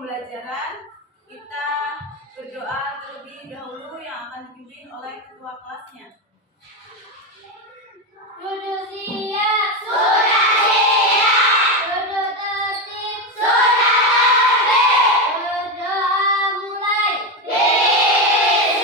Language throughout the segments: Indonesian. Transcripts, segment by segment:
pembelajaran, kita berdoa terlebih dahulu yang akan dipimpin oleh ketua kelasnya. Duduk siap. Sudah siap. Duduk tertib. Sudah tertib. Berdoa mulai. Bismillahirrahmanirrahim.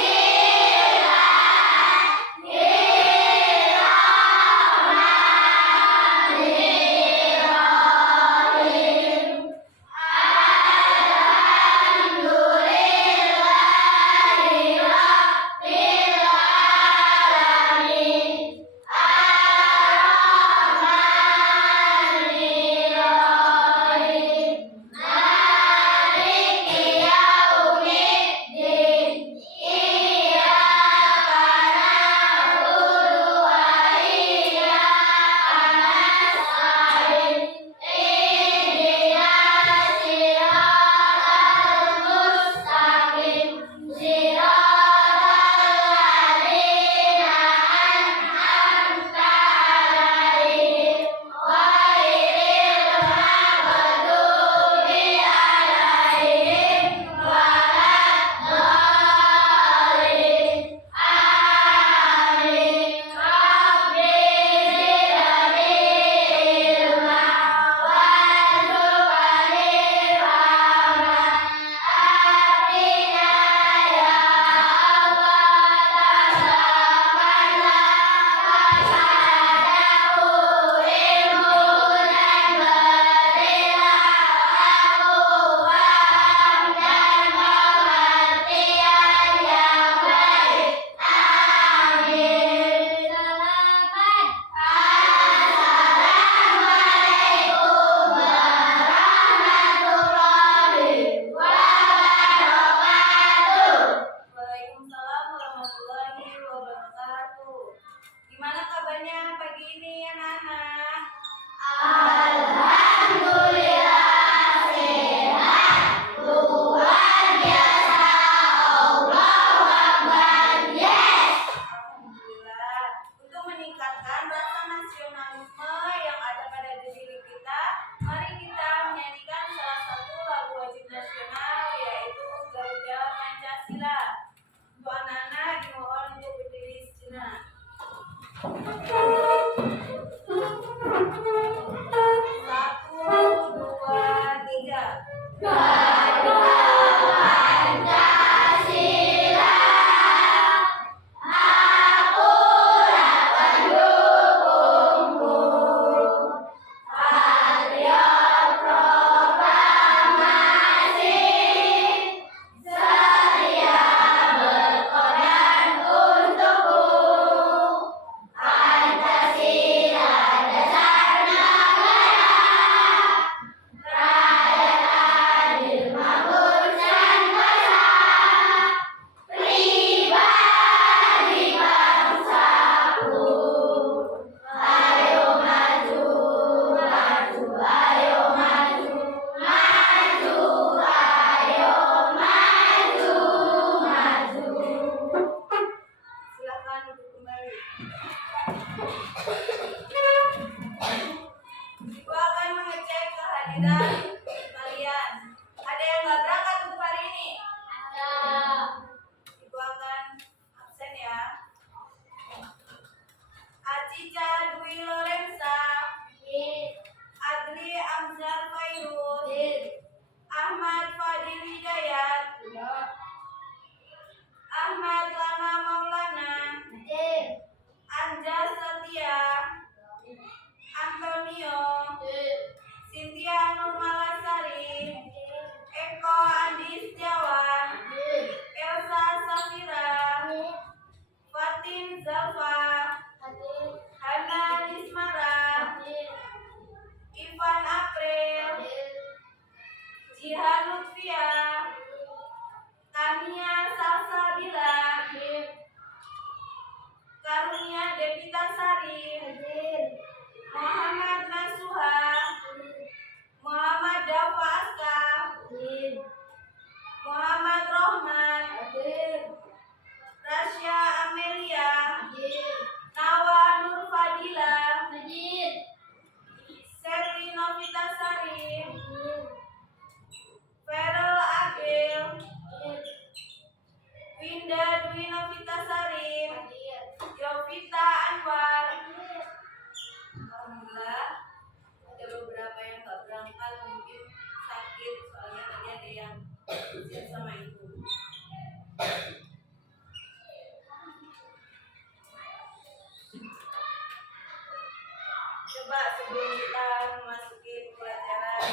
Coba sebelum kita memasuki pelajaran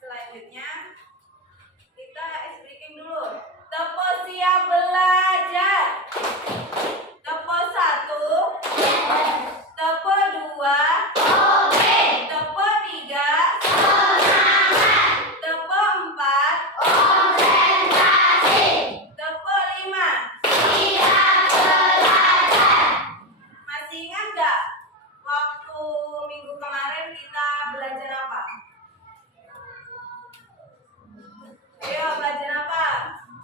selanjutnya, kita ice breaking dulu. Tepo siap belajar. Tepo 1, tepo 2, tepo 3, tepo 4, tepo 5. Masih ingat nggak waktu minggu kemarin kita belajar apa? Ayo belajar apa?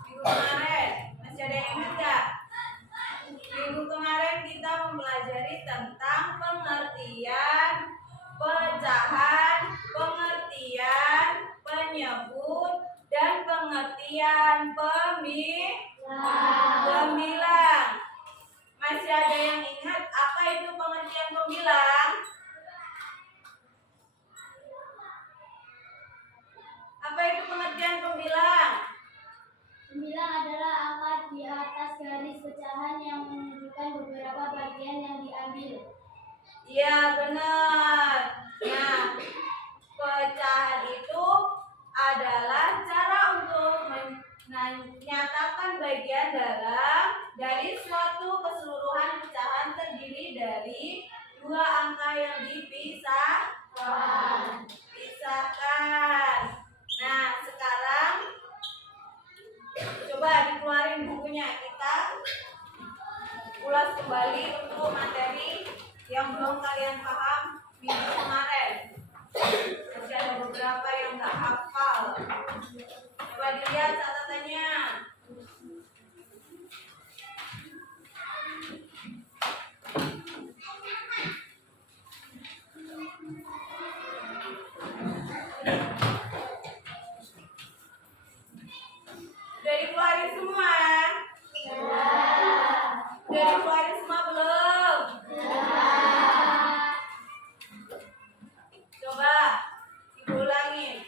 Minggu kemarin masih ada yang ingat nggak? Minggu kemarin kita mempelajari tentang pengertian pecahan, pengertian penyebut, dan pengertian pembilang. Masih ada yang ingat apa itu pengertian pembilang? Apa itu pengertian pembilang? Pembilang adalah angka di atas garis pecahan yang menunjukkan beberapa bagian yang diambil. Iya benar. Nah, pecahan itu adalah cara untuk menyatakan bagian dalam dari suatu keseluruhan pecahan terdiri dari dua angka yang dipisahkan. Nah, sekarang coba dikeluarin bukunya, kita ulas kembali untuk materi yang belum kalian paham minggu kemarin. Masih ada beberapa yang nggak hafal. Coba dilihat catatannya. Udah dikeluarin semua? Udah dikeluarin semua belum? Coba ibu ulangin.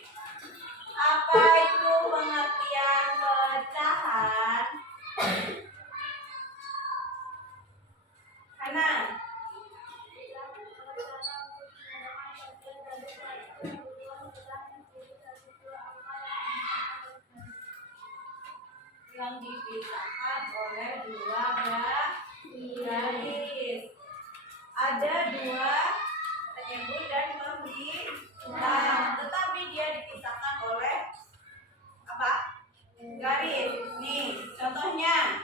Apa itu pengertian pecahan? Hana. Yang dipisahkan oleh dua garis. Ada dua penyebut dan pembilang, tetapi dia dipisahkan oleh apa? Garis. Nih, contohnya,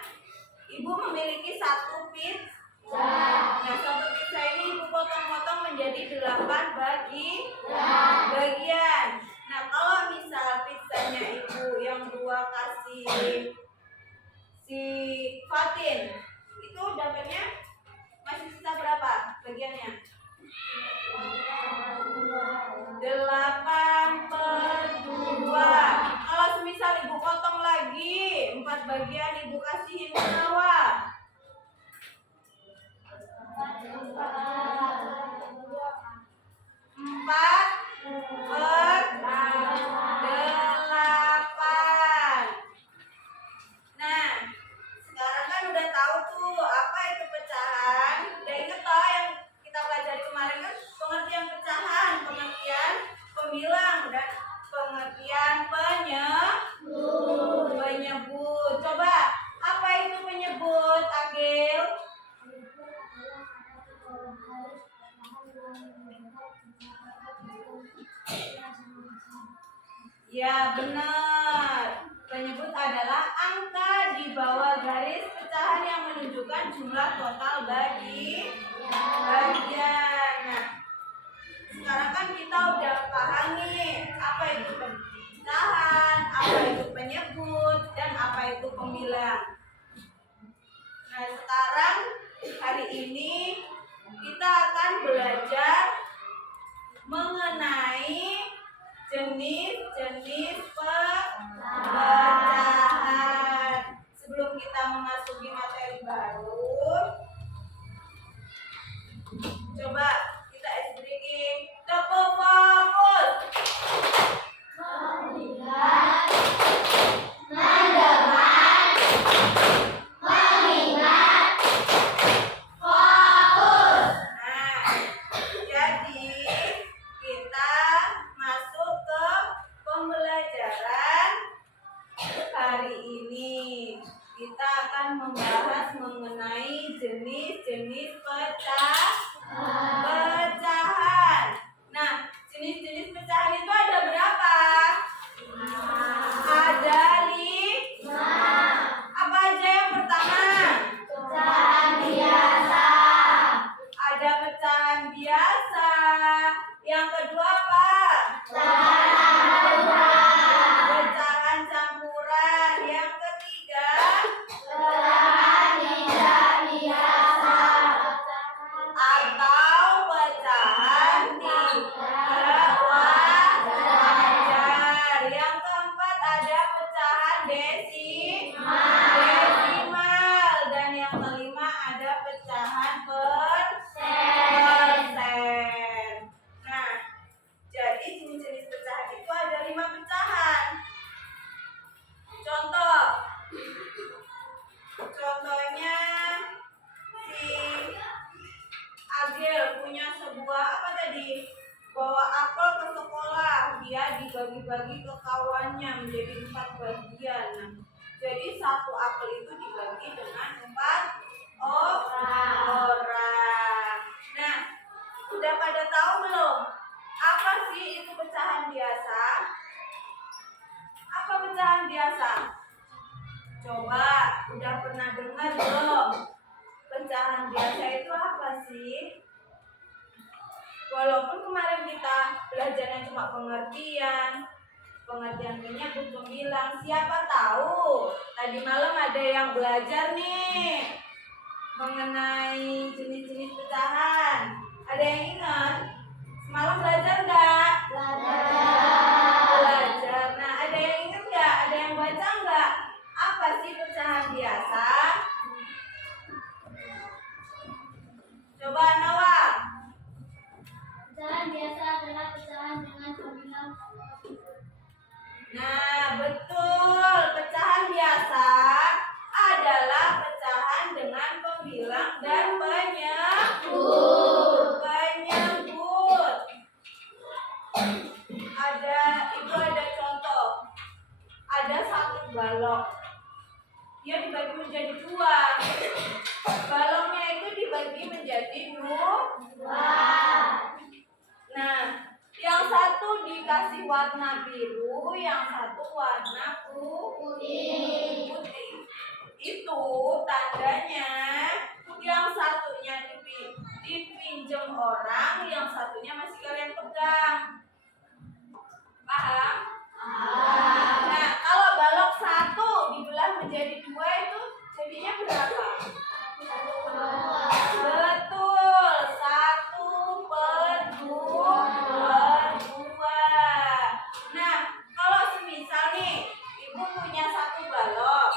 ibu memiliki satu pizza. Nah, satu pizza ini ibu potong-potong menjadi 8 bagian. Nah, kalau misal pizzanya ibu yang 2 kasih si Fatin, itu dapatnya masih sisa berapa bagiannya? 8/2. Kalau semisal ibu potong lagi 4 bagian, ibu kasihin berapa? 4/8. Nah, sekarang kan udah tahu tuh apa itu pecahan. Udah inget toh yang kita pelajari kemarin kan pengertian pecahan, pengertian pembilang, dan pengertian penyebut. Coba, apa itu penyebut, Agil? Ya benar. Penyebut adalah angka di bawah garis pecahan yang menunjukkan jumlah total bagian. Nah, sekarang kan kita udah paham nih apa itu pecahan, apa itu penyebut, dan apa itu pembilang. Nah, sekarang hari ini kita akan belajar mengenai jenis-jenis pecahan. Sebelum kita memasuki materi baru, coba kita ice breaking. Tepuk fokus. Melihat, mendengar, mengingat, fokus. Nah, Yang kedua apa? Pecahan campuran. Yang ketiga atau pecahan tidak wajar. Yang keempat ada pecahan desimal. Dan yang kelima ada pecahan persen. Nah, jadi jenis-jenis pecahan itu ada 5 pecahan. Contohnya si Agil punya sebuah apa tadi? Bawa apel ke sekolah, dia dibagi-bagi ke kawannya menjadi 4 bagian. Nah, jadi satu apel itu dibagi dengan 4 orang. Nah, udah pada tahu belum? Apa sih itu pecahan biasa? Apa pecahan biasa? Coba, udah pernah dengar belum? Pecahan biasa itu apa sih? Walaupun kemarin kita belajarnya cuma pengertian menyebut, pembilang, siapa tahu tadi malam ada yang belajar nih mengenai jenis-jenis pecahan. Ada yang ingat? Semalam belajar nggak? Belajar. Nah, ada yang ingat nggak? Ada yang baca nggak? Apa sih pecahan biasa? Coba Nawa. Pecahan biasa adalah pecahan dengan pembilang. Nah, betul. Pecahan biasa adalah pecahan dengan pembilang dan penyebut. Ada contoh. Ada satu balok. Dia dibagi menjadi 2. Baloknya itu dibagi menjadi 2. Nah, yang satu dikasih warna biru, yang satu warna putih. Itu tandanya yang satunya dipinjam orang, yang satunya masih kalian pegang. Paham? Nah, kalau balok satu dibelah menjadi 2 itu jadinya berapa? Betul, 1/2. Nah, kalau semisal nih ibu punya 1 balok,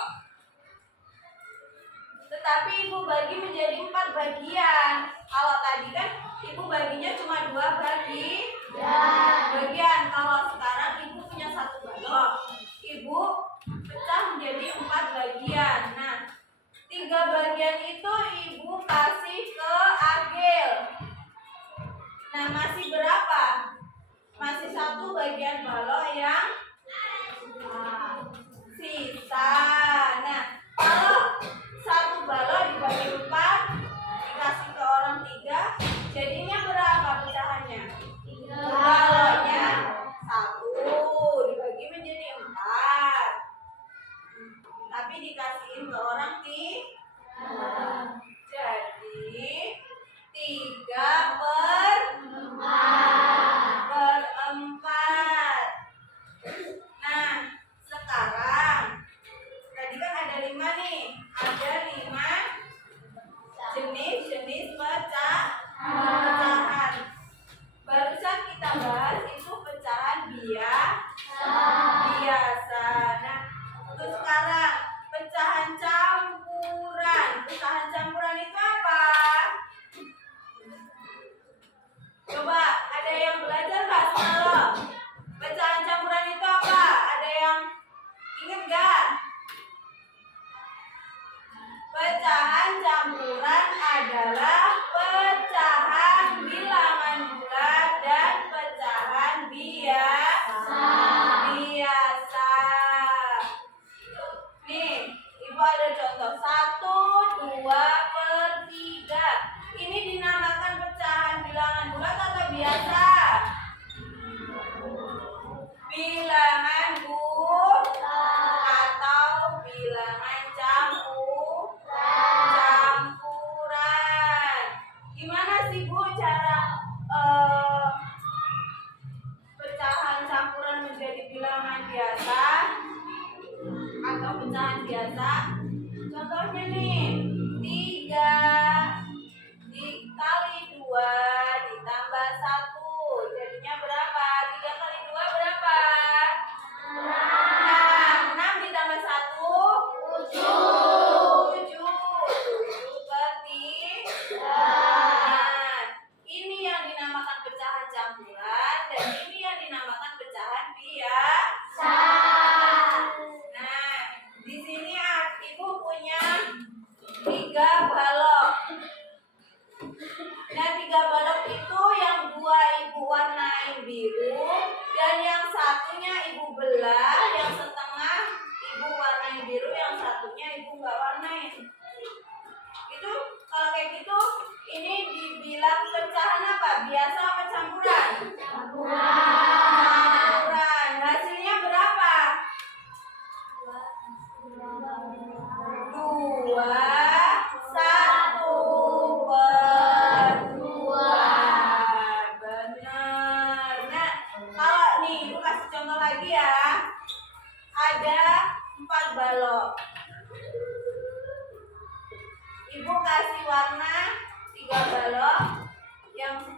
tetapi ibu bagi menjadi 4 bagian. Kalau tadi kan ibu baginya cuma 2 bagian. Kalau sekarang ibu punya 1 balok, ibu pecah menjadi 4 bagian. Nah, 3 bagian itu ibu kasih ke Agil. Nah, masih berapa? Masih 1 bagian balok yang sisa. Nah, kalau 1 balok dibagi 4 dikasih ke orang 3, jadinya berapa pecahannya? Baloknya 1 dibagi menjadi 4, tapi dikasihin ke orang 3. Jadi 3/4. Nah, sekarang tadi kan ada 5 nih. Ada 5 jenis pecahan. Barusan kita bahas itu pecahan biasa. Nah, untuk sekarang pecahan campuran. Pecahan campuran itu apa? Coba, ada yang belajar nggak semalam? Pecahan campuran itu apa? Ada yang ingat nggak? Pecahan campuran adalah pecahan bilangan bulat dan pecahan biasa. Nih, ibu ada contoh 1/2/3. Ini dinamakan pecahan bilangan bulat atau biasa? Bilangan bulat atau bilangan campuran. Gimana sih Bu cara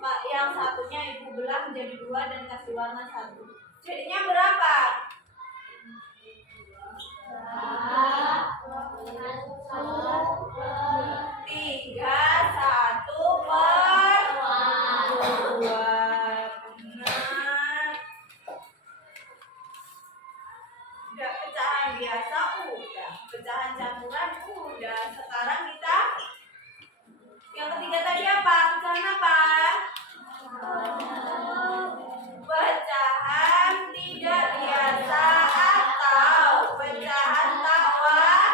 yang satunya ibu belah menjadi 2 dan kasih warna 1. Jadinya berapa? 3/1/2. Benar. Udah pecahan biasa udah, pecahan campuran udah. Sekarang kita yang ketiga tadi apa? Pecahan apa? Pecahan tidak biasa atau pecahan tak wajar.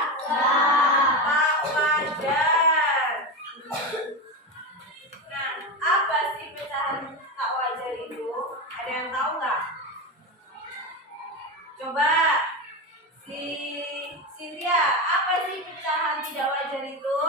Nah, apa sih pecahan tak wajar itu? Ada yang tahu nggak? Coba si Cynthia, apa sih pecahan tidak wajar itu?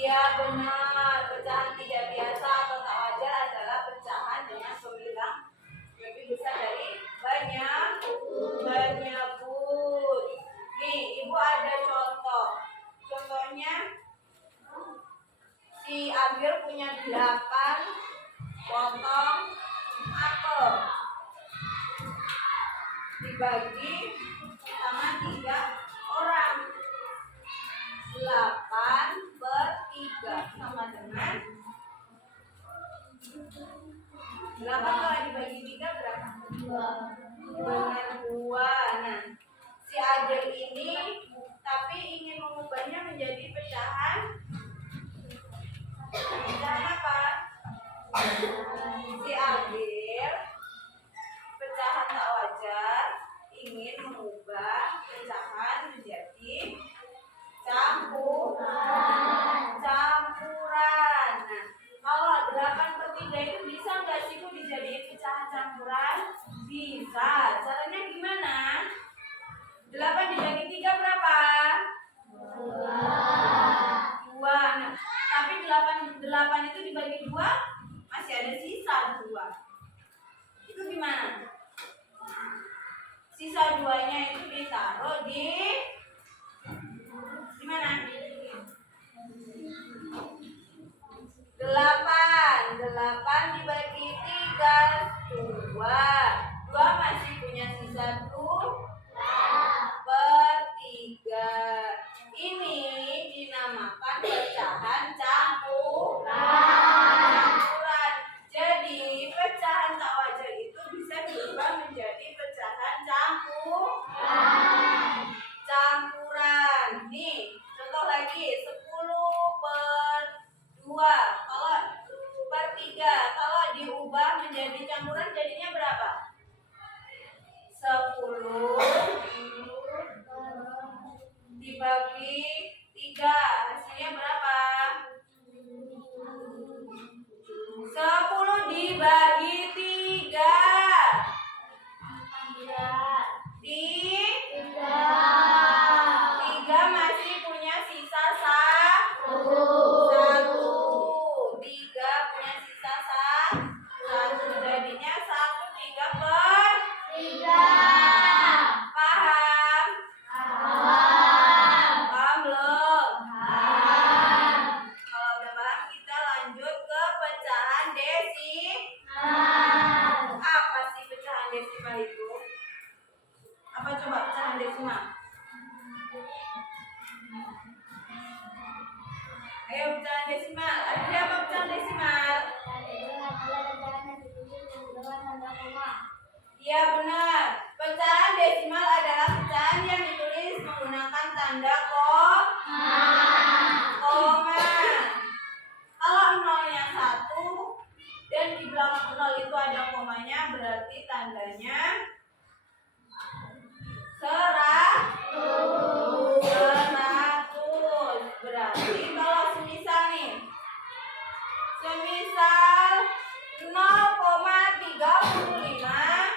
Iya benar, pecahan tidak biasa atau tak wajar adalah pecahan dengan pembilang lebih besar dari banyak pun. Nih, ibu ada contoh. Contohnya si Amir punya 8 potong apel dibagi sama 3 orang. 8/3 sama dengan 8 kalau dibagi 3 berapa? 2. 2. Nah, si Adel ini tapi ingin mengubahnya menjadi pecahan apa? Si Adel pecahan tak wajar ingin mengubah pecahan menjadi campuran. Nah, kalau 8/3 itu bisa nggak sih Bu dijadiin pecahan campuran? Bisa. Caranya gimana? 8 dibagi 3 berapa? 2. Nah, tapi 8 itu dibagi 2 masih ada sisa 2. Itu gimana? Sisa 2-nya itu ditaruh di mana? 8 dibagi 3 2 masih punya sisa 2/3. Ini dinamakan pecahan campuran. Jadi pecahan tak wajar itu bisa berubah menjadi pecahan campuran. Nih, contoh lagi 10/2. Kalau per 3, kalau diubah menjadi campuran jadinya berapa? 10 dibagi 3 hasilnya berapa? 10 dibagi 3 3 masih punya sisa 1. 3 punya sisa 1. Jadinya 1/3. Paham? Paham belum? Kalau udah paham kita lanjut ke pecahan desimal. Apa sih pecahan desimal itu? Apa coba pecahan desimal? Ayo pecahan desimal. Ada apa pecahan desimal? Iya benar. Pecahan desimal adalah pecahan yang ditulis menggunakan tanda koma. Kalau nolnya 1 dan di belakang 0 itu ada komanya, berarti tandanya 100. Berarti kalau semisal 0,35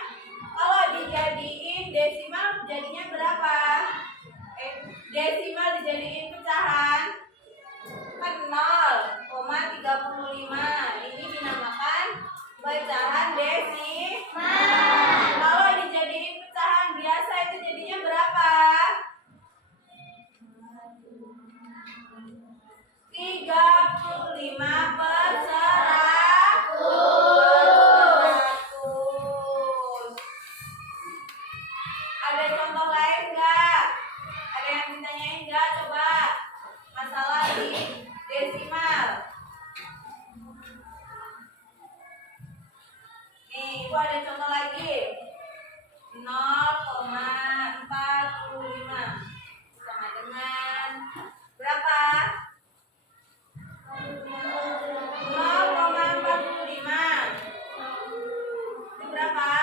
kalau dijadiin desimal jadinya berapa? Desimal dijadiin pecahan kan 0,35. Ini dinamakan pecahan desimal. Kalau dijadiin pecahan Ada contoh lain nggak? Ada yang ditanyain nggak? Coba masalah di desimal. Nih, Ibu ada contoh lagi. 0,45 sama dengan berapa? 0,45 itu berapa?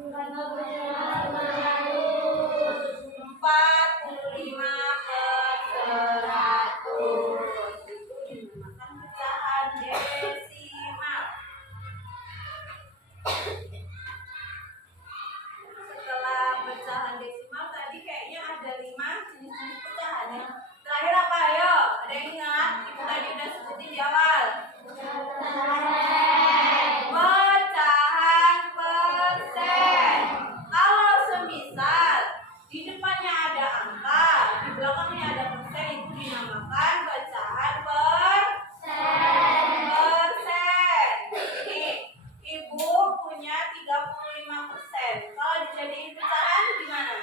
45/100. Itu dinamakan pecahan desimal. Setelah pecahan desimal tadi kayaknya ada 5 jenis-jenis pecahan ya. Terakhir apa? Ayo, ada yang ingat? Ibu tadi udah sebutin di awal. Pecahan persen. Kalau semisal di depannya ada angka, di belakangnya ada persen, itu dinamakan pecahan persen. Ini Ibu punya 35%. Kalau dijadiin pecahan gimana?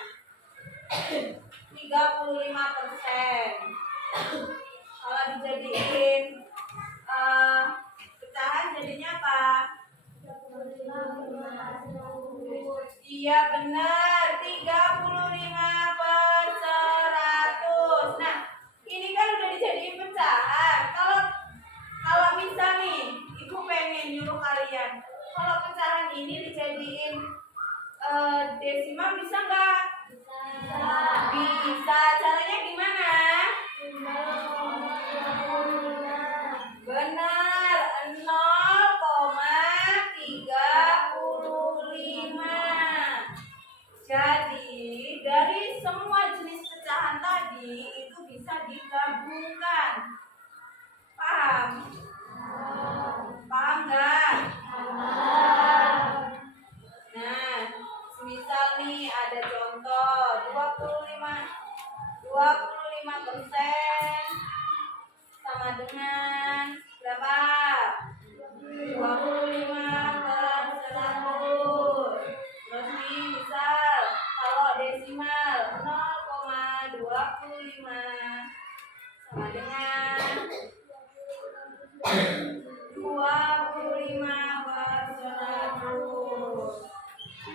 35%. Kalau dijadiin pecahan jadinya apa? Iya benar, 35/100. Nah, ini kan udah dijadiin pecahan. Kalau misal nih, Ibu pengen nyuruh kalian, kalau pecahan ini dijadiin desimal bisa nggak? Bisa. Caranya gimana? Benar, 0,35. Jadi dari semua jenis pecahan tadi itu bisa digabungkan. Paham? Paham nggak? Nah, semisal nih ada contoh 25% sama dengan berapa? 25/100. Terus nih misal kalau desimal 0,25 sama dengan 25/100.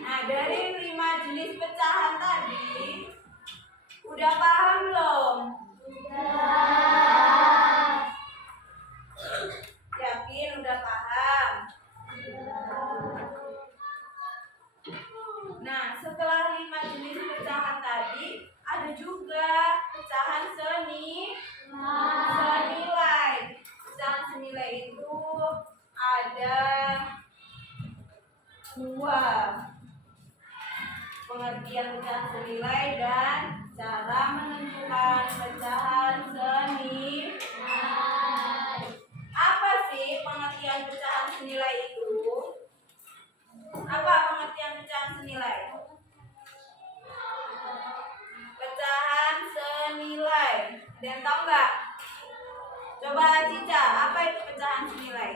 Nah, dari 5 jenis pecahan tadi udah paham belum? Yakin udah paham? Nah, setelah 5 jenis pecahan tadi ada juga pecahan senilai. Pecahan senilai itu ada 2. Pengertian pecahan senilai dan cara menentukan pecahan senilai. Apa sih pengertian pecahan senilai itu? Apa pengertian pecahan senilai? Pecahan senilai. Ada yang tahu nggak? Coba Cica, apa itu pecahan senilai?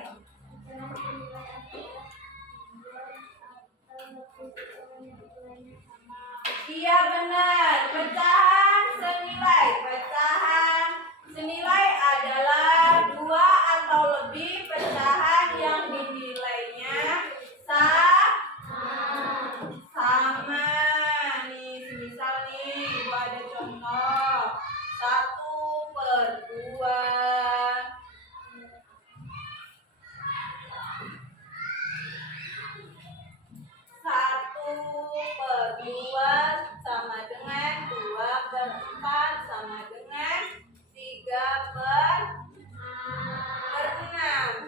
Iya benar, pecahan senilai. Pecahan senilai adalah 2 atau lebih pecahan yang dinilainya sama. Nih, semisal nih, Ibu ada contoh 1/2. 1/2 sama dengan 2/4 sama dengan 3/6.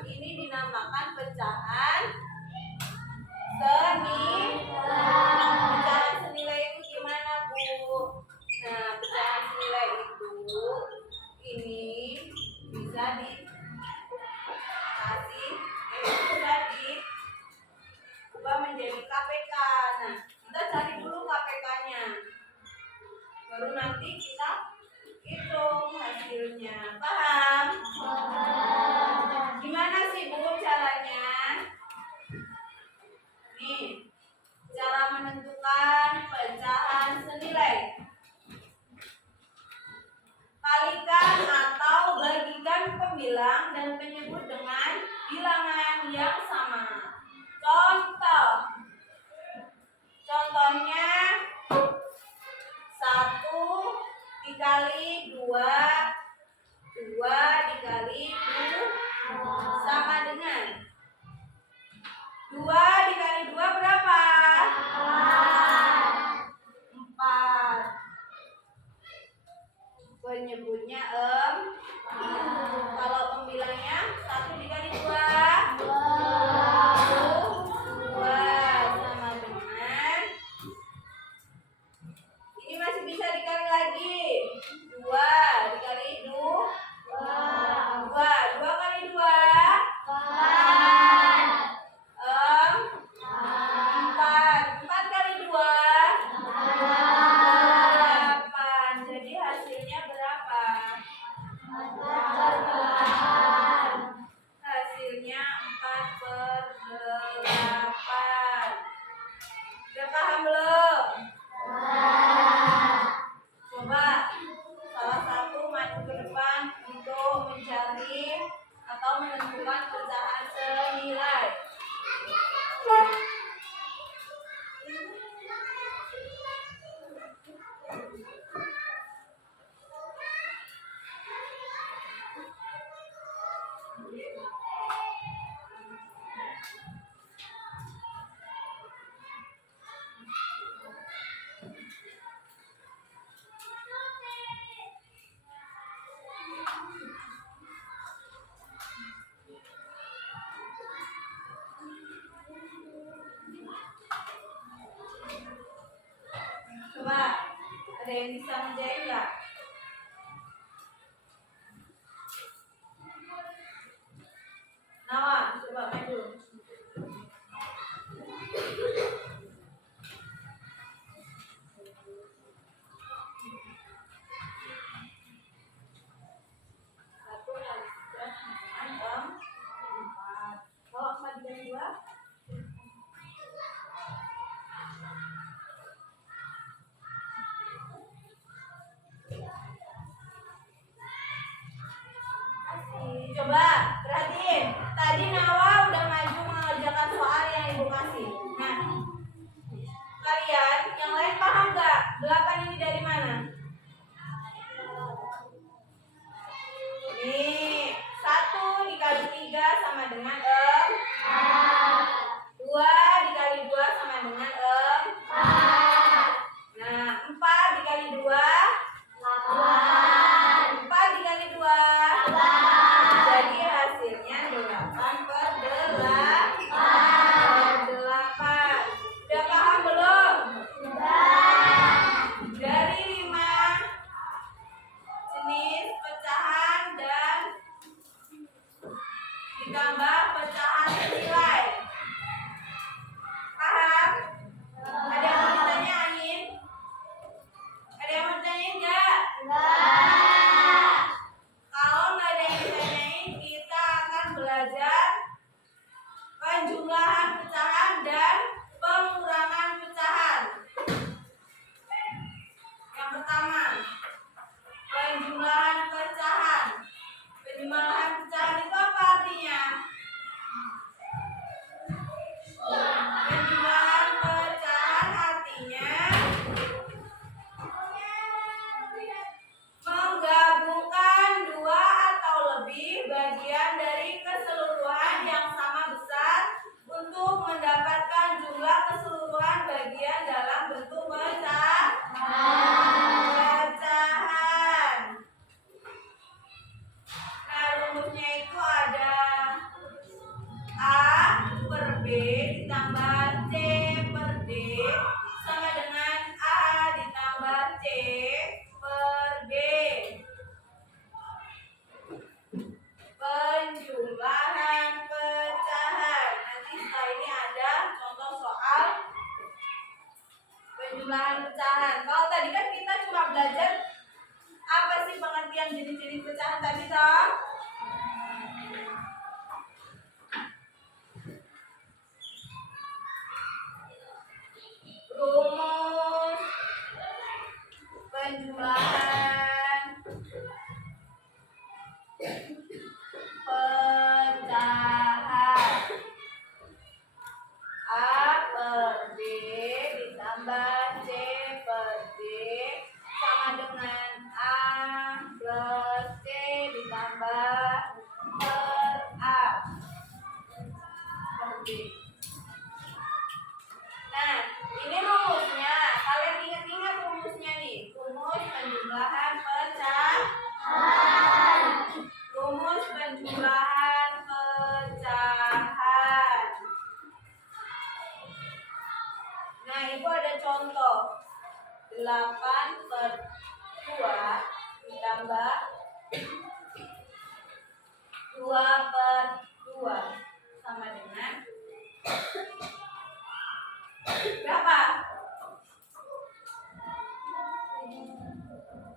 Ini dinamakan pecahan pecahan senilai itu gimana, Bu? Nah, pecahan senilai itu ini bisa diubah menjadi KPK. Nah, kita cari dulu KPK-nya. Baru nanti kita hitung hasilnya. Paham? Gimana sih, Bu, caranya? Nih, cara menentukan pecahan dikali 2. 2 dikali 2 sama dengan 2 dikali 2 berapa? 4. Penyebutnya kalau pembilangnya 1 dikali 2 sama dengan, ini masih bisa dikali lagi, 2 dikali 2 kali 2 4 kali 2 8. Jadi hasilnya berapa? Hasilnya 4/8. Udah paham belum? Coba salah satu maju ke depan untuk mencari atau menentukan pecahan senilai. Coba, ada yang bisa menjahit nggak? Nawa, coba maju. Satu kali 3 sama 4. Kalau 4 dikali 2? Coba perhatiin, tadi Nawa udah maju mengerjakan soal yang ibu kasih. Nah, kalian yang lain paham nggak 8 ini dari mana? Nih, 1 dikali 3 sama dengan 2 dikali 2 sama dengan 4. Nah, 4 dikali 2 4 dikali 2 jadi hasilnya 8/8. Udah paham belum? Dari 5 jenis pecahan dan ditambah pecahan senilai. Paham? Ada yang mau ditanyain? Ada yang mau ditanyain nggak? Kalau nggak ada yang ditanyain, kita akan belajar penjumlahan pecahan dan pengurangan pecahan. Yang pertama, penjumlahan pecahan. Penjumlahan pecahan itu apa artinya? Penjumlahan pecahan artinya menggabungkan 2 atau lebih bagian dari keseluruhan yang sama besar untuk mendapatkan jumlah keseluruhan bagian dalam bentuk pecahan. Nah, rumusnya itu ada A per B ditambah C per D sama dengan A ditambah C per B. Penjumlahan pecahan. Nanti setelah ini ada contoh soal penjumlahan pecahan. Kalau tadi kan kita cuma belajar apa sih pengertian jenis-jenis pecahan tadi toh? Rumus penjumlahan pecahan. A per B ditambah C per D sama dengan A 8/2 ditambah 2/2 sama dengan berapa?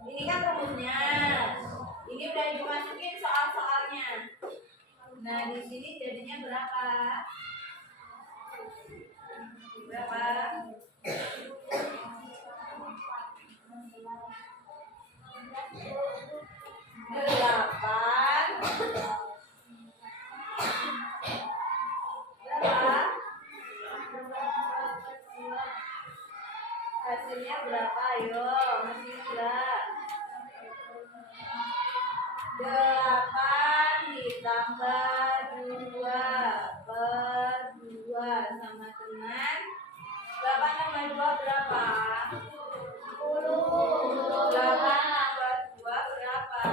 Ini kan rumusnya. Ini udah dimasukin soal-soalnya. Nah, di sini jadinya berapa? Berapa? 8. Berapa? Hasilnya berapa? Ayo, masih enggak? 8 ditambah 2/2 sama dengan 8 tambah 2 berapa? 10. 8 tambah 2 berapa?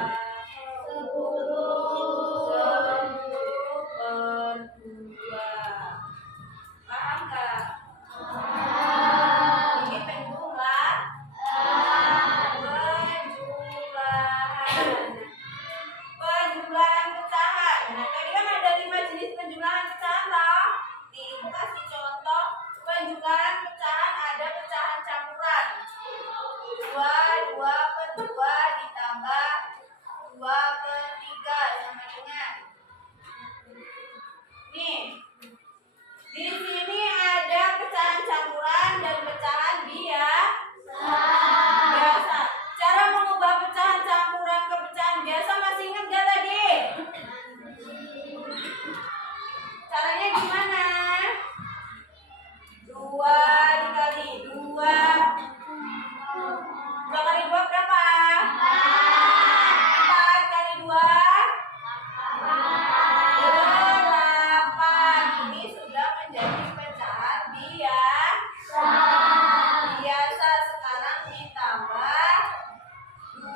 10/2. Paham nggak? Ini penjumlahan. Penjumlahan pecahan. Nah, tadi kan ada 5 jenis penjumlahan pecahan toh. Nih, aku kasih contoh penjumlahan pecahan. Ada pecahan campuran. 2/2 ditambah 2/3 sama dengan. Nih, di sini ada pecahan campuran dan pecahan biasa. Cara mengubah pecahan campuran ke pecahan biasa masih ingat gak tadi? Caranya gimana? 2 dikali 2. 2 kali 2 berapa? 4 kali 2 8. Ini sudah menjadi pecahan biasa. Sekarang ditambah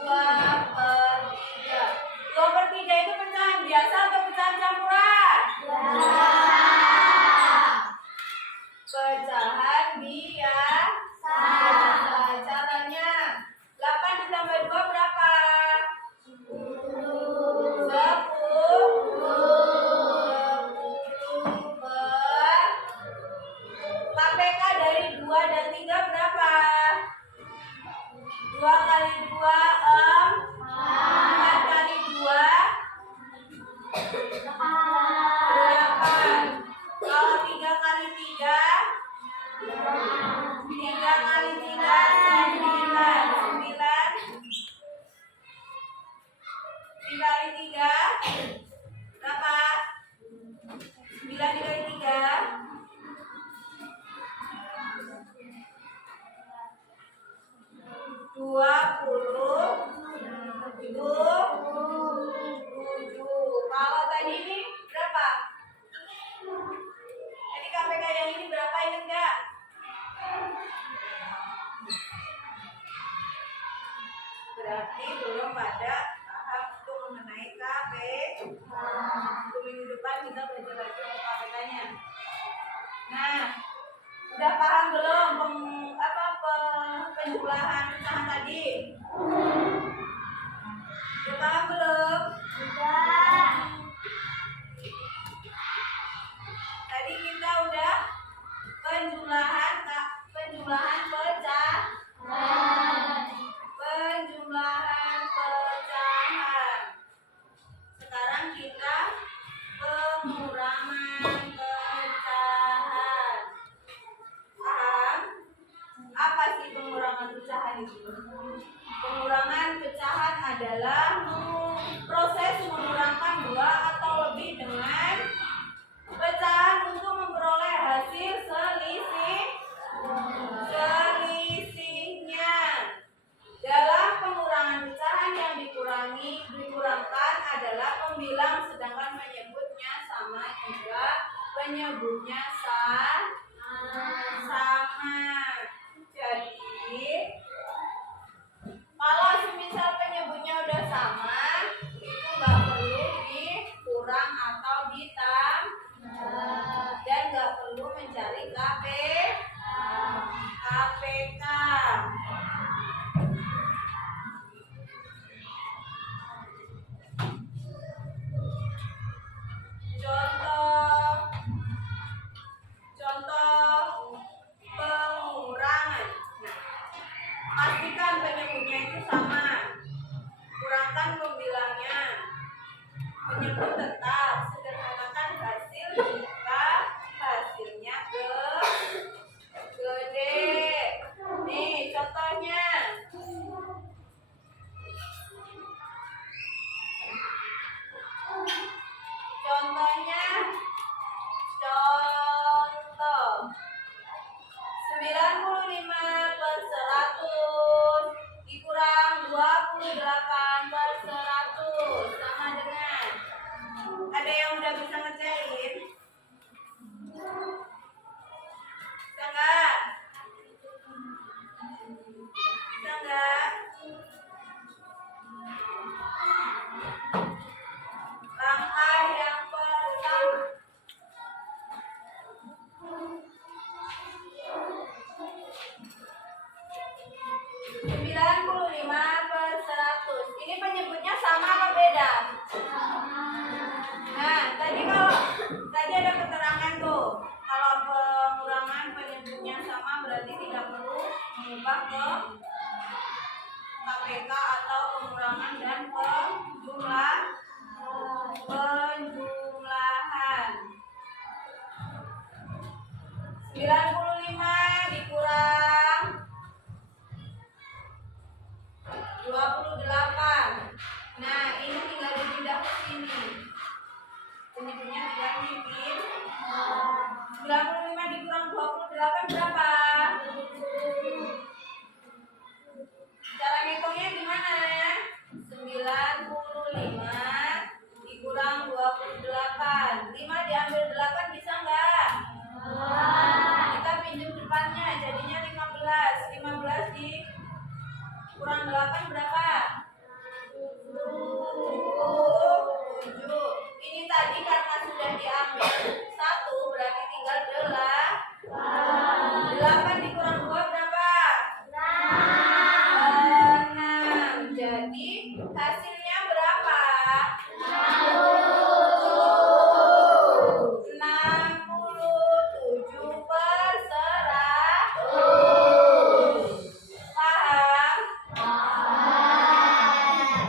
2/3. 2/3 itu pecahan biasa atau pecahan campuran? Pecahan biasa. Caranya 8 ditambah 2 berapa? 10. KPK dari 2 dan 3 berapa? 2 kali 2 4 kali 2 8. Kalau 3 kali 3 3 kali 3 9. 3 kali 3 berapa? 9 dikali 3 27. Kalau tadi ini berapa? Jadi KPK yang ini berapa, ingat nggak? Berarti belum pada tahap untuk mengenai KPK. Untuk minggu depan kita belajar lagi untuk KPK-nya. Nah, udah paham belum penjumlahan pecahan tadi? Udah paham belum? Tadi kita udah penjumlahan pecahan. Sekarang kita pengurangan pecahan. Paham? Apa sih pengurangan pecahan itu? Pengurangan pecahan adalah proses mengurangkan 2 atau lebih dengan pecahan untuk memperoleh hasil selisihnya. Dalam pengurangan pecahan yang dikurangkan adalah pembilang, sedangkan penyebutnya sama juga penyebutnya sama. Jadi kalau semisal penyebutnya udah sama, itu nggak perlu dikurang atau ditambah dan nggak perlu mencari KPK. Pastikan penyebutnya itu sama. Kurangkan pembilangnya. Penyebut tetap. Sederhanakan hasil jika hasilnya gede. Nih contohnya. Contohnya. Contoh. 95/100 dikurang 28/100 sama dengan, ada yang udah bisa ngerjain? Bisa nggak? Bisa nggak? Langkah yang pertama, 95/100. Ini penyebutnya sama apa beda? Nah, tadi ada keterangan tuh. Kalau pengurangan penyebutnya sama berarti tidak perlu mengubah ke KPK atau pengurangan dan penjumlahan. 95 dikurang 28. Nah, ini tinggal dipindah ke sini. Penyebutnya tinggal dipindah. 95 dikurang 28 berapa? Cara ngitungnya gimana? 95 dikurang 28. 5 diambil 8 bisa nggak? Kita pinjam depannya jadinya 15. 15 dikurang 8 berapa? 7. Ini tadi karena sudah diambil 1 berarti tinggal 8 dikurang 2 berapa? 6. Jadi hasilnya berapa? 67/100. Paham?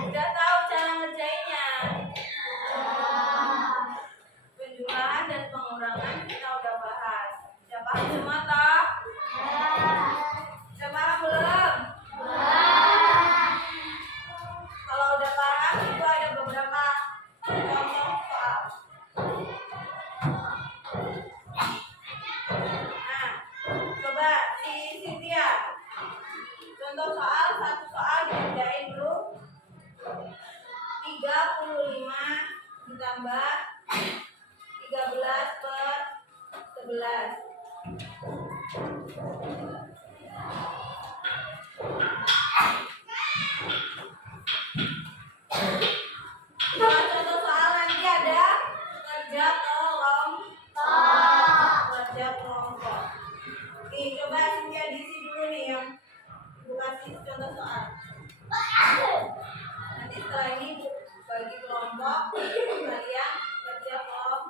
Udah tahu cara ngerjainnya? Penjumlahan dan pengurangan kita udah bahas. Udah paham semua toh? Udah paham belum? Kalau udah paham itu ada beberapa contoh soal. Nah, coba si Cynthia. Contoh soal, satu soal dikerjain dulu. 35 ditambah 13/11. Kalau contoh soal nanti ada kerja kelompok. Nih coba Cynthia diisi dulu nih yang Ibu kasih contoh soal. Nanti setelah ini Ibu bagi kelompok, kalian kerja kelompok.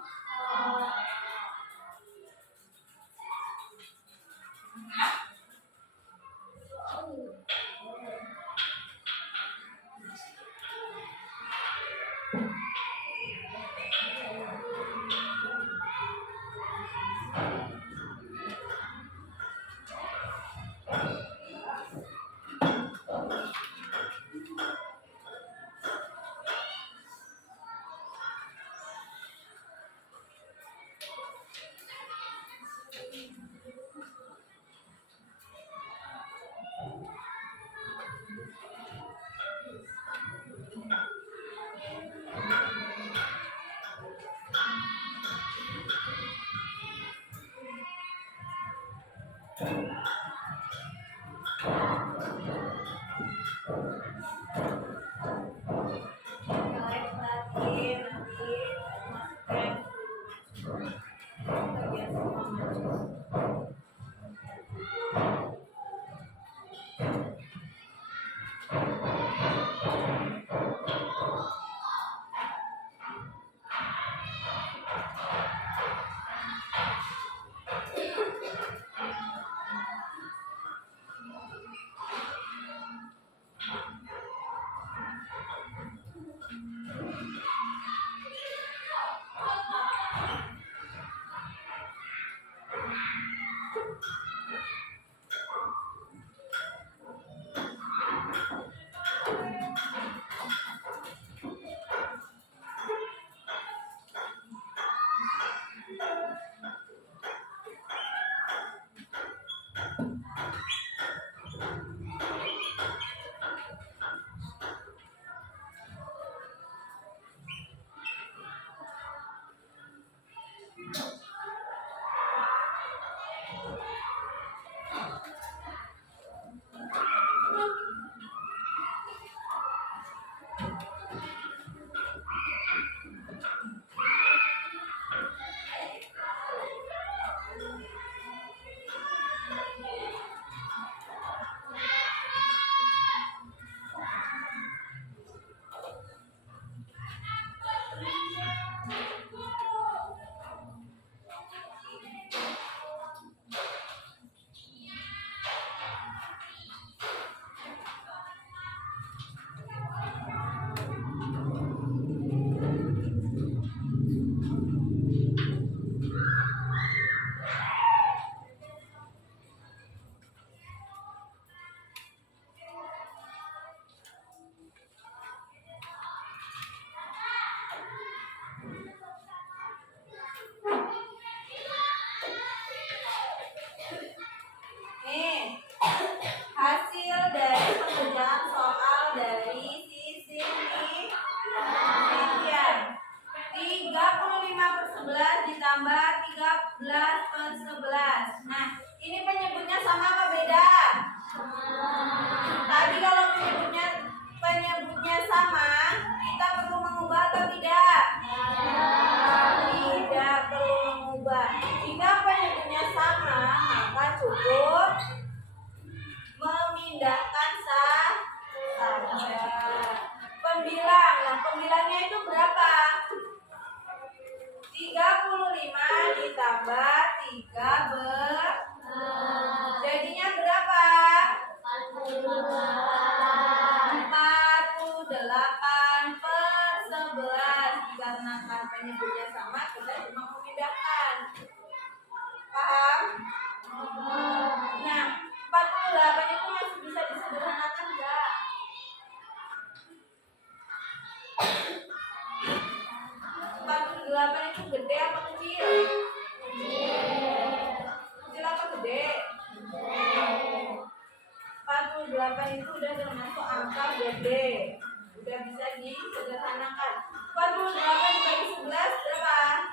8 itu udah termasuk angka gede. Udah bisa disederhanakan. 48 dibagi 11 berapa?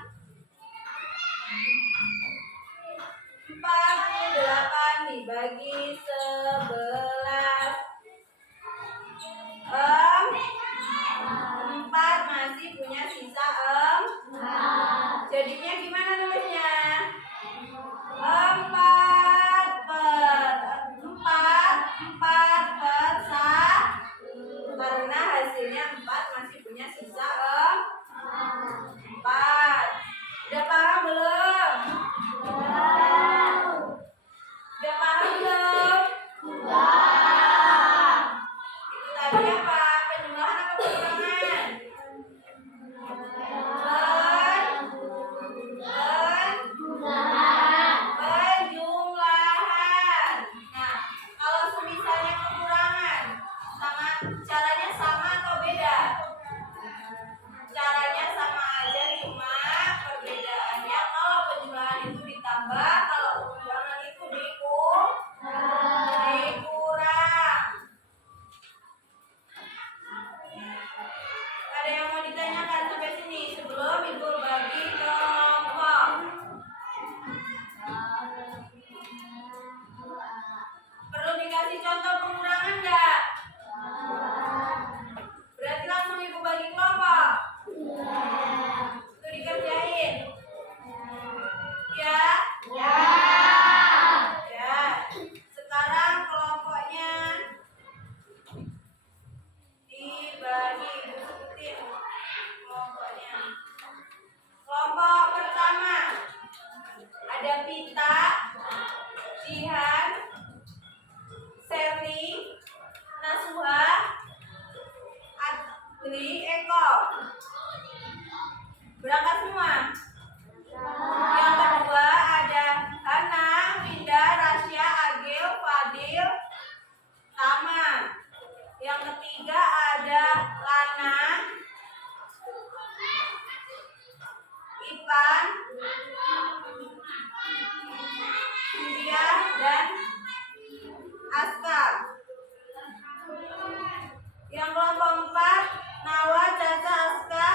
48 dibagi 11 4 masih punya sisa 4. Jadinya gimana nulisnya? 4 per 1 karena hasilnya 4 masih punya sisa 4. Udah paham belum? Udah paham belum? Itu tadi apa? Penjumlahan apa pengurangan? Penjumlahan. Nah, kalau semisalnya pengurangan, caranya sama atau beda? Caranya sama aja, cuma perbedaannya kalau penjumlahan itu ditambah, kalau pengurangan itu dikurang. Ada yang mau ditanyakan sampai sini sebelum ibu bagi kelompok? Perlu dikasih contoh pengurangan nggak? Berarti langsung ibu bagi kelompok. Itu dikerjain. Ya? Ya. Sekarang kelompoknya dibagi. Ibu sebutin kelompoknya. Kelompok pertama ada Pita, Jihan, Sally, Nasuha, Adli, Eko. Berangkat semua. Yang kedua ada Hana, Winda, Rasya, Agil, Fadil, Tama. Yang ketiga ada Lana, Ipan, India, dan Aska. Yang kelompok 4 Nawa, Caca, Aska,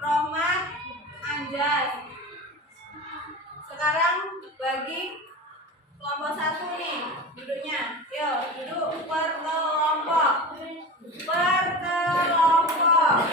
Roman, Anjas. Sekarang bagi kelompok 1 nih duduknya. Yuk duduk per kelompok. Per kelompok.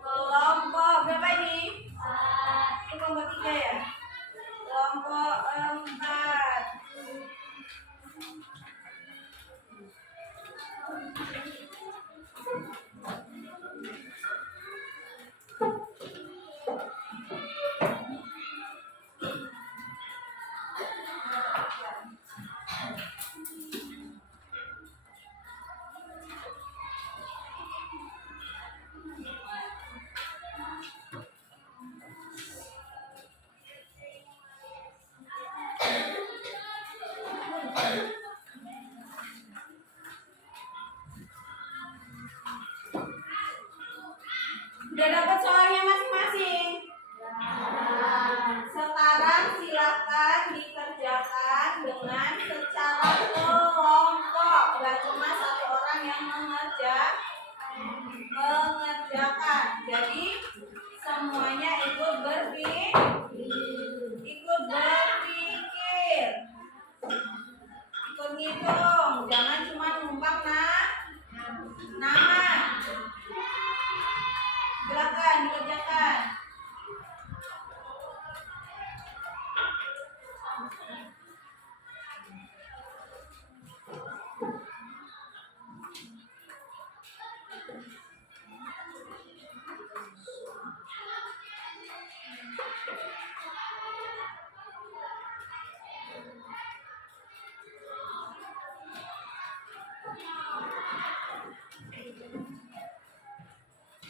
Kelompok berapa ini? Ini kelompok 3 ya? Kelompok 4.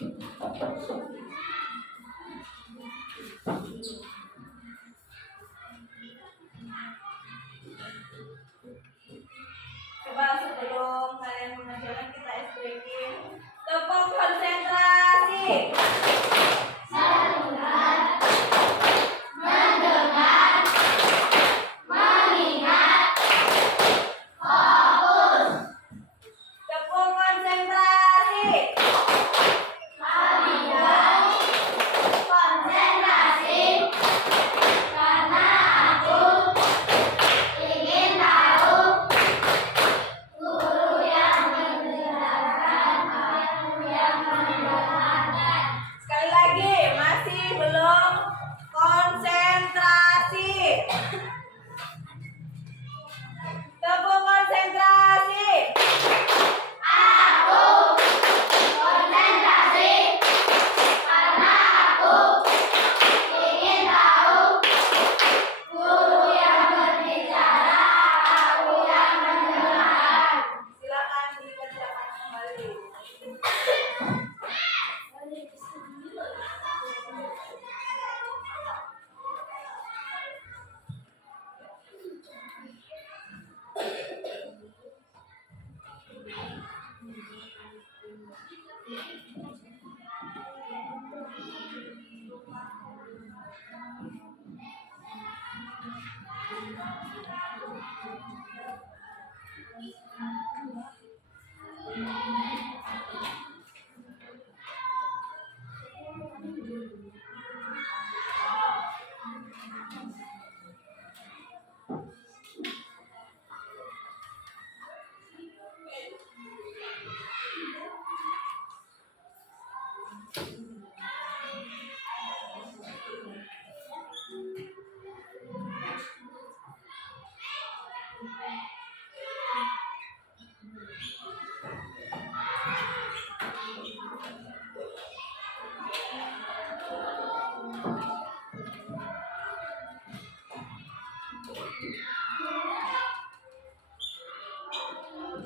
Coba sebelum kalian mengajarkan kita SPK. Tepuk konsentrasi. Tepuk konsentrasi. Sekali lagi, masih belum konsentrasi. Tepuk konsentrasi. Silakan dikerjakan kembali.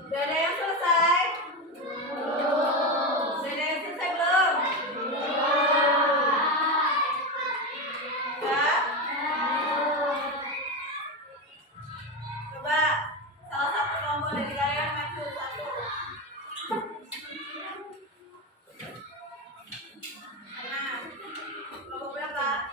Sudah ada yang selesai? Sudah ada yang selesai belum? Sudah? Coba salah satu kelompok dari kalian maju satu. Nah, kelompok berapa?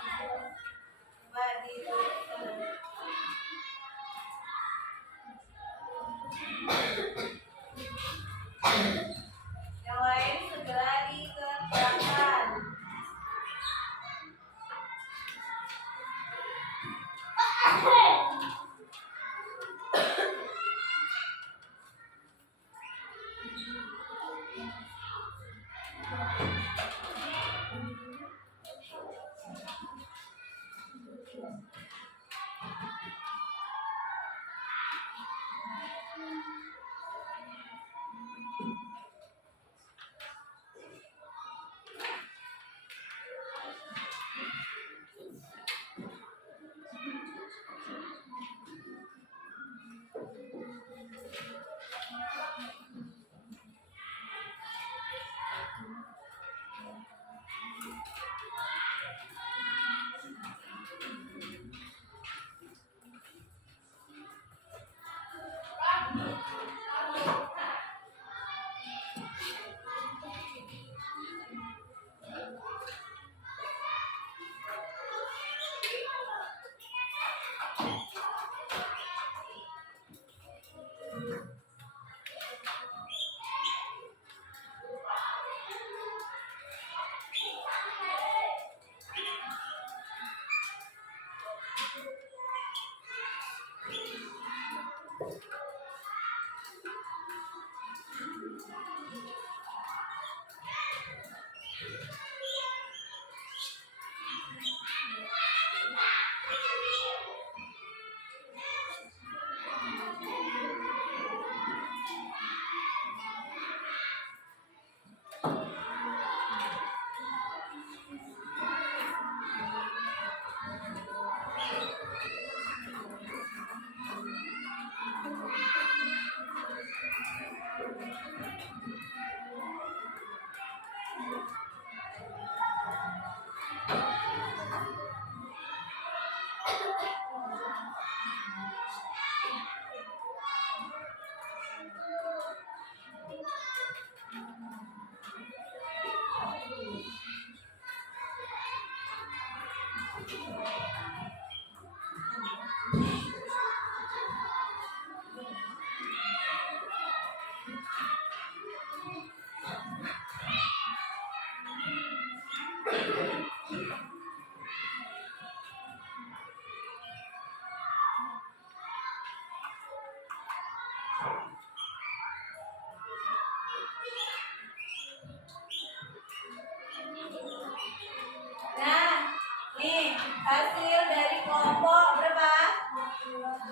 Nah, nih hasil dari kelompok berapa?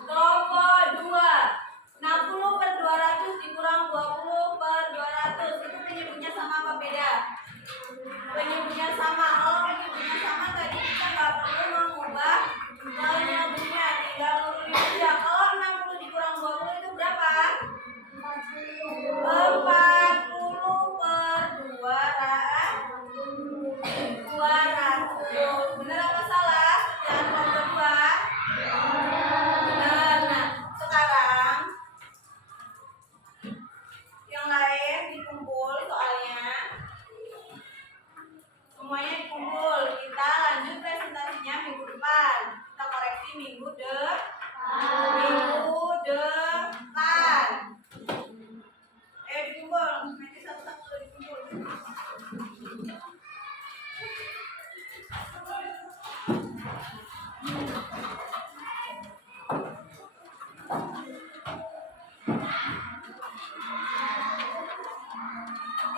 Kelompok 2. 60 per 200 dikurang 20 per 200. Itu penyebutnya sama apa beda? Penyebutnya sama. Kalau penyebutnya sama tadi kita nggak perlu mengubah penyebutnya, tinggal nurunin aja. Kalau 60 dikurang 20 itu berapa? 40 per 200. Bener apa salah? Jangan kelompok 2. Bener. Nah, sekarang yang lain dikumpul soalnya. Semuanya dikumpul. Kita lanjut presentasinya minggu depan. Kita koreksi minggu depan. Ayo dikumpul. Nanti satu-satu dikumpul.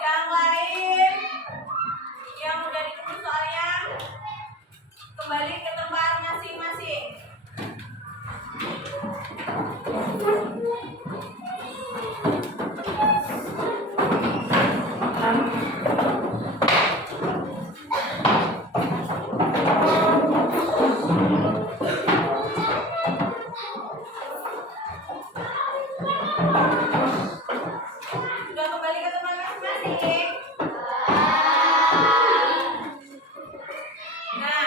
Yang lain yang udah dikumpul soalnya kembali ke tempat masing-masing. Sudah kembali ke tempat masing-masing. Nah,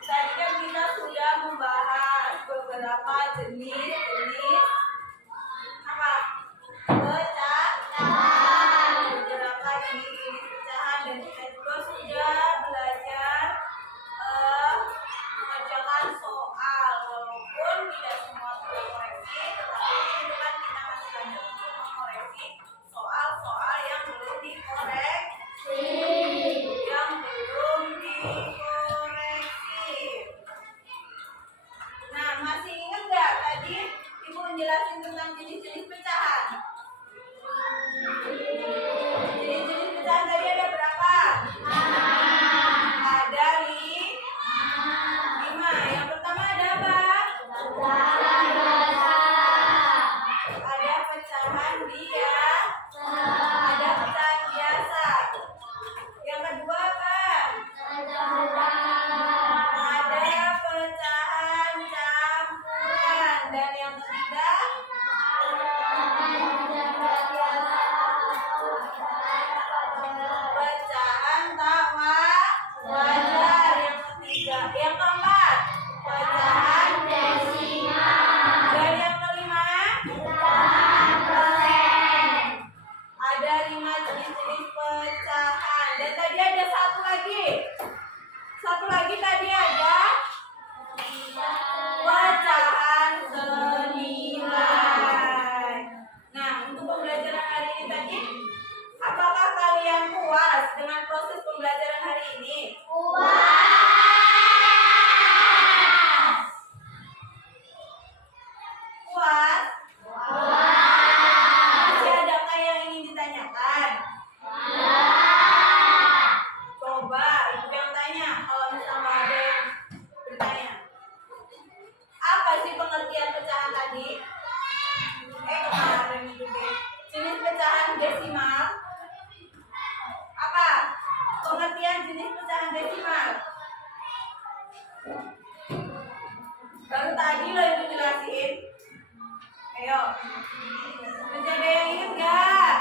tadi kan kita sudah membahas beberapa jenis apa? Pecahan. Beberapa jenis pecahan dan kita juga sudah belajar mengerjakan soal. Walaupun tidak semua sudah koreksi, tetapi minggu depan kita masih lanjut untuk mengoreksi soal-soal yang belum dikoreksi. Nah, masih ingat nggak tadi Ibu menjelaskan tentang jenis-jenis pecahan? Jenis-jenis pecahan tadi ada berapa? Ada 5. Yang pertama ada apa? Ada pecahan biasa. Ada pecahan biasa. Yang kedua apa? Ada pecahan campuran. Dan yang ketiga pecahan tak wajar. Yang ketiga, yang keempat pecahan desimal. Dan yang kelima ada 5 jenis-jenis pecahan. Dan tadi ada satu lagi tadi ada pecahan senilai. Nah, untuk pembelajaran hari ini tadi, apakah kalian puas dengan proses pembelajaran hari ini? Puas? Masih adakah yang ingin ditanyakan? Coba ibu yang tanya kalau misalnya ada yang bertanya. Apa sih pengertian pecahan tadi? Kemarin itu deh. Jenis pecahan desimal. Apa? Pengertian jenis pecahan desimal. Baru tadi lo ibu jelasin. Ayo. Masih ada yang ingat nggak?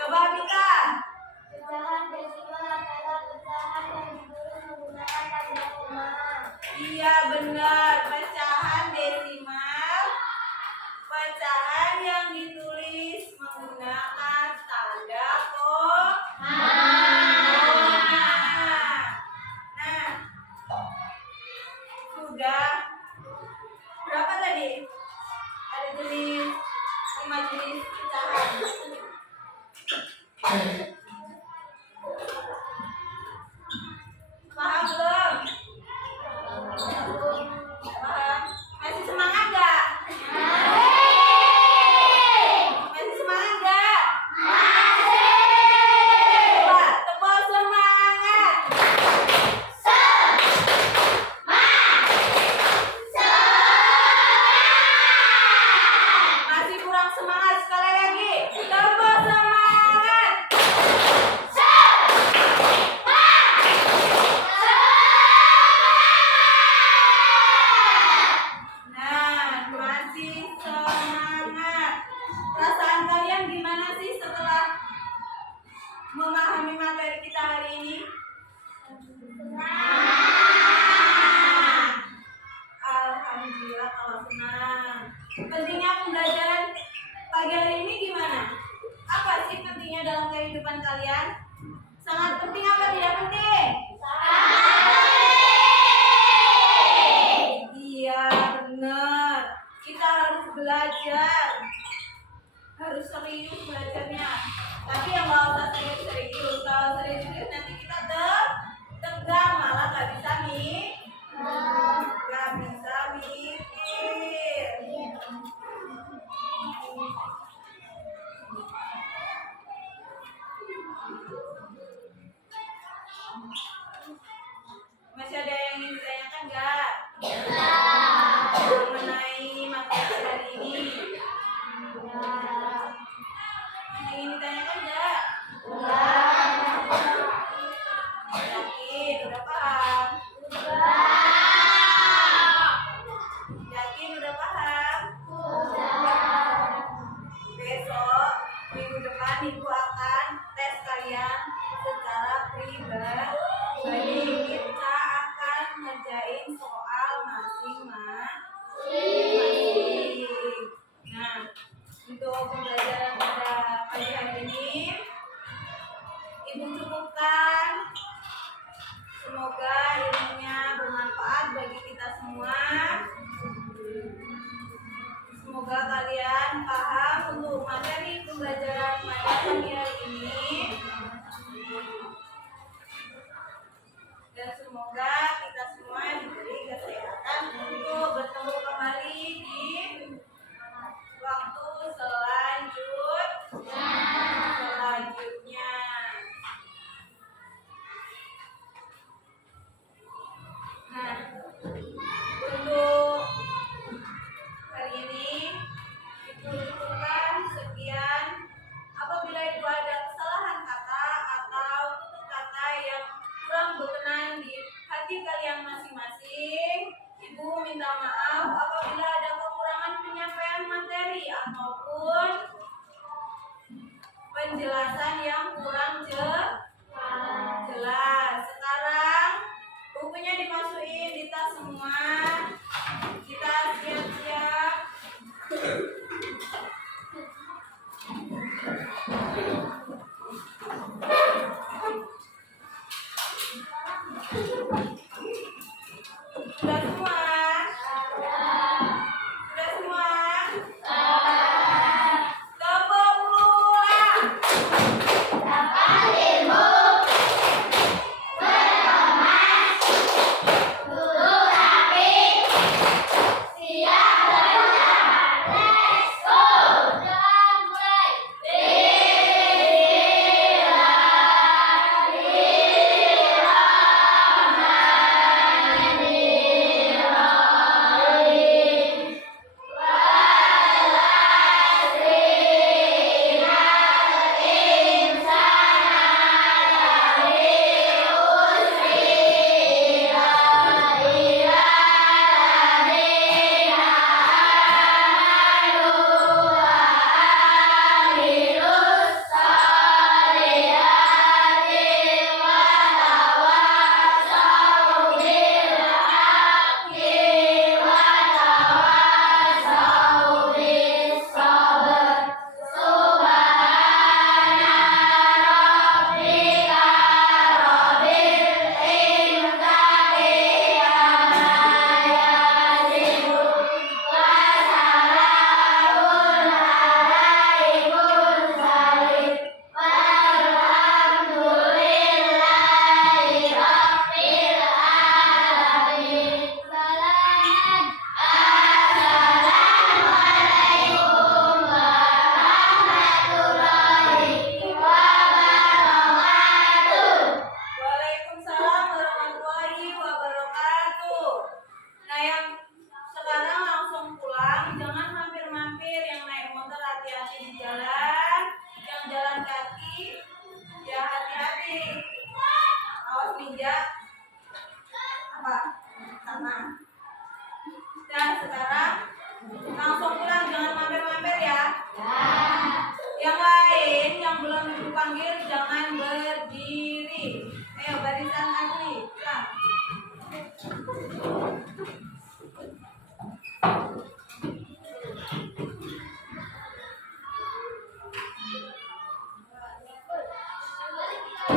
Coba Vita. memahami materi kita hari ini? Alhamdulillah kalau senang. Pentingnya pembelajaran pagi hari ini gimana? Apa sih pentingnya dalam kehidupan kalian? Sangat penting apa tidak penting? Iya, benar. Kita harus belajar. Harus serius belajarnya. Tapi yang nggak usah serius-serius. Kalau serius-serius nanti kita tegang, malah nggak bisa mikir. Masih ada yang ingin ditanyakan nggak? Mengenai materi hari ini. Masih ingin ditanyakan nggak? Yakin udah paham? Yakin udah paham? Besok minggu depan ibu akan tes kalian secara pribadi. Kita akan ngerjain soal masing-masing. Nah, untuk pembelajaran pada pagi hari ini ibu cukupkan. Semoga ilmunya bermanfaat bagi kita semua. Semoga kalian paham untuk materi pembelajaran pada pagi hari ini. Dan semoga kita semua diberi kesehatan untuk bertemu kembali di waktu selanjutnya. Nah, untuk hari ini Ibu cukupkan sekian. Apabila Ibu ada kesalahan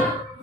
Mana?